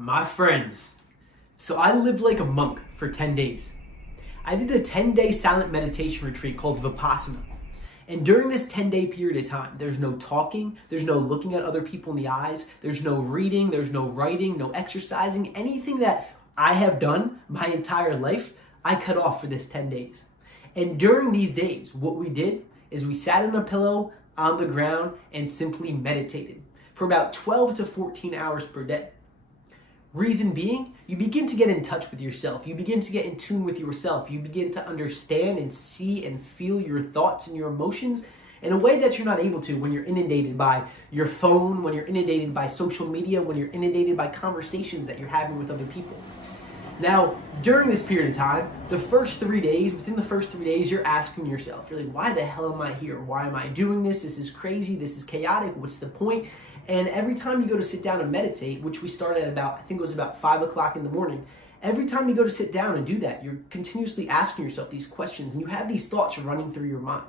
My friends, so I lived like a monk for 10 days. I did a 10-day silent meditation retreat called VIPASSANA. And during this 10-day period of time, there's no talking, there's no looking at other people in the eyes, there's no reading, there's no writing, no exercising, anything that I have done my entire life, I cut off for this 10 days. And during these days, what we did is we sat on a pillow on the ground and simply meditated for about 12 to 14 hours per day. Reason being, you begin to get in touch with yourself. You begin to get in tune with yourself. You begin to understand and see and feel your thoughts and your emotions in a way that you're not able to when you're inundated by your phone, when you're inundated by social media, when you're inundated by conversations that you're having with other people. Now, during this period of time, within the first 3 days, you're asking yourself, you're like, why the hell am I here? Why am I doing this? This is crazy. This is chaotic. What's the point? And every time you go to sit down and meditate, which we started at I think it was about 5 o'clock in the morning, every time you go to sit down and do that, you're continuously asking yourself these questions and you have these thoughts running through your mind.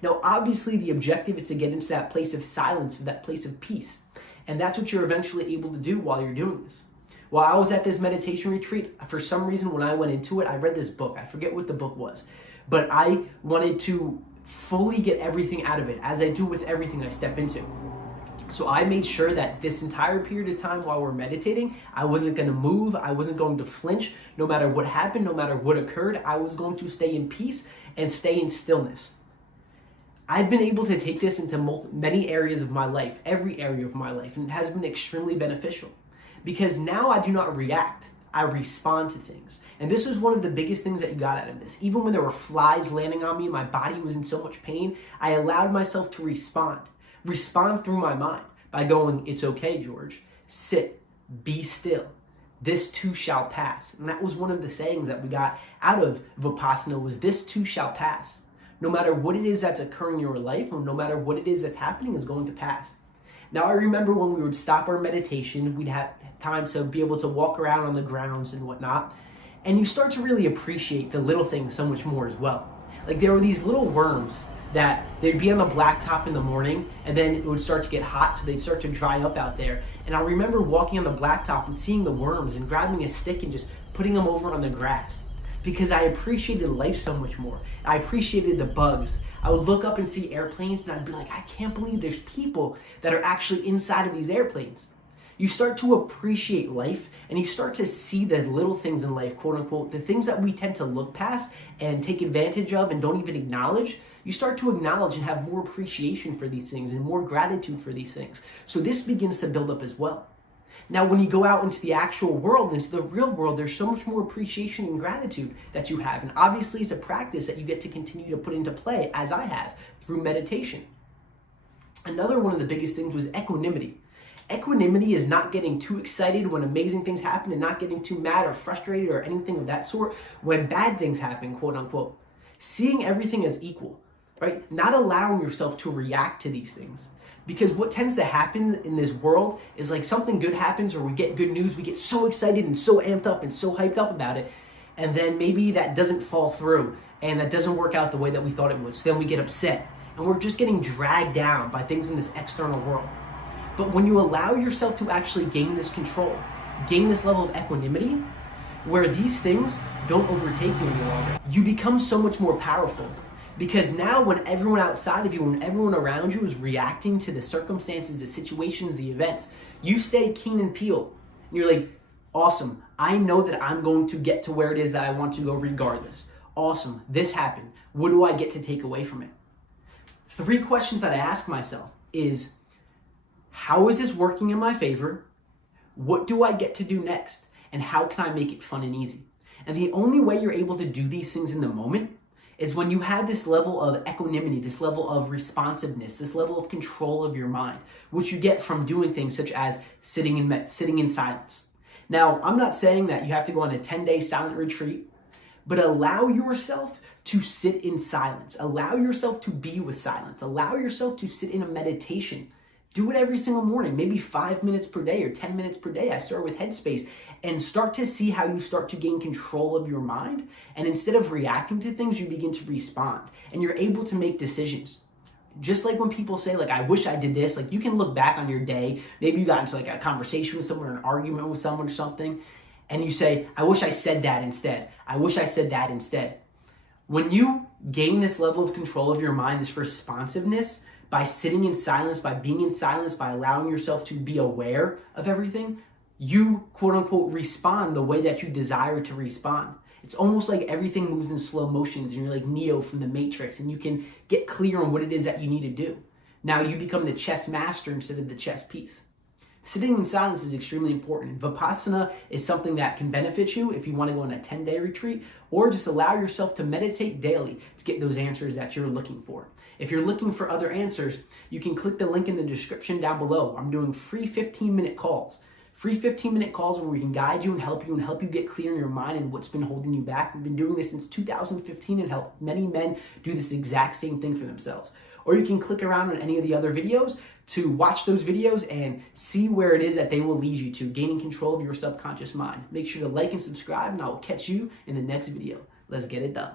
Now, obviously, the objective is to get into that place of silence, that place of peace. And that's what you're eventually able to do while you're doing this. While I was at this meditation retreat, for some reason, when I went into it, I read this book. I forget what the book was, but I wanted to fully get everything out of it, as I do with everything I step into. So I made sure that this entire period of time while we're meditating, I wasn't going to move. I wasn't going to flinch. No matter what happened, no matter what occurred, I was going to stay in peace and stay in stillness. I've been able to take this into many areas of my life, every area of my life, and it has been extremely beneficial. Because now I do not react, I respond to things. And this was one of the biggest things that you got out of this. Even when there were flies landing on me, my body was in so much pain, I allowed myself to respond through my mind by going, it's okay, George, sit, be still. This too shall pass. And that was one of the sayings that we got out of Vipassana was this too shall pass. No matter what it is that's occurring in your life, or no matter what it is that's happening, is going to pass. Now, I remember when we would stop our meditation, we'd have time to be able to walk around on the grounds and whatnot, and you start to really appreciate the little things so much more as well. Like there were these little worms that they'd be on the blacktop in the morning, and then it would start to get hot, so they'd start to dry up out there. And I remember walking on the blacktop and seeing the worms and grabbing a stick and just putting them over on the grass, because I appreciated life so much more. I appreciated the bugs. I would look up and see airplanes and I'd be like, I can't believe there's people that are actually inside of these airplanes. You start to appreciate life and you start to see the little things in life, quote unquote, the things that we tend to look past and take advantage of and don't even acknowledge. You start to acknowledge and have more appreciation for these things and more gratitude for these things. So this begins to build up as well. Now, when you go out into the actual world, into the real world, there's so much more appreciation and gratitude that you have. And obviously, it's a practice that you get to continue to put into play, as I have, through meditation. Another one of the biggest things was equanimity. Equanimity is not getting too excited when amazing things happen and not getting too mad or frustrated or anything of that sort when bad things happen, quote unquote. Seeing everything as equal, right? Not allowing yourself to react to these things. Because what tends to happen in this world is like something good happens or we get good news, we get so excited and so amped up and so hyped up about it, and then maybe that doesn't fall through and that doesn't work out the way that we thought it would. So then we get upset and we're just getting dragged down by things in this external world. But when you allow yourself to actually gain this control, gain this level of equanimity, where these things don't overtake you any longer, you become so much more powerful. Because now when everyone outside of you, when everyone around you is reacting to the circumstances, the situations, the events, you stay keen and peeled. And you're like, awesome, I know that I'm going to get to where it is that I want to go regardless. Awesome, this happened. What do I get to take away from it? 3 questions that I ask myself is, how is this working in my favor? What do I get to do next? And how can I make it fun and easy? And the only way you're able to do these things in the moment is when you have this level of equanimity, this level of responsiveness, this level of control of your mind, which you get from doing things such as sitting in silence. Now, I'm not saying that you have to go on a 10-day silent retreat, but allow yourself to sit in silence. Allow yourself to be with silence. Allow yourself to sit in a meditation. Do it every single morning, maybe 5 minutes per day or 10 minutes per day. I start with Headspace and start to see how you start to gain control of your mind. And instead of reacting to things, you begin to respond and you're able to make decisions. Just like when people say, like, I wish I did this, like, you can look back on your day. Maybe you got into like a conversation with someone or an argument with someone or something, and you say, I wish I said that instead. I wish I said that instead. When you gain this level of control of your mind, this responsiveness, by sitting in silence, by being in silence, by allowing yourself to be aware of everything, you, quote unquote, respond the way that you desire to respond. It's almost like everything moves in slow motions and you're like Neo from the Matrix, and you can get clear on what it is that you need to do. Now you become the chess master instead of the chess piece. Sitting in silence is extremely important. Vipassana is something that can benefit you if you want to go on a 10-day retreat, or just allow yourself to meditate daily to get those answers that you're looking for. If you're looking for other answers, you can click the link in the description down below. I'm doing free 15-minute calls. Free 15-minute calls where we can guide you and help you get clear in your mind and what's been holding you back. We've been doing this since 2015 and helped many men do this exact same thing for themselves. Or you can click around on any of the other videos to watch those videos and see where it is that they will lead you to, gaining control of your subconscious mind. Make sure to like and subscribe, and I will catch you in the next video. Let's get it done.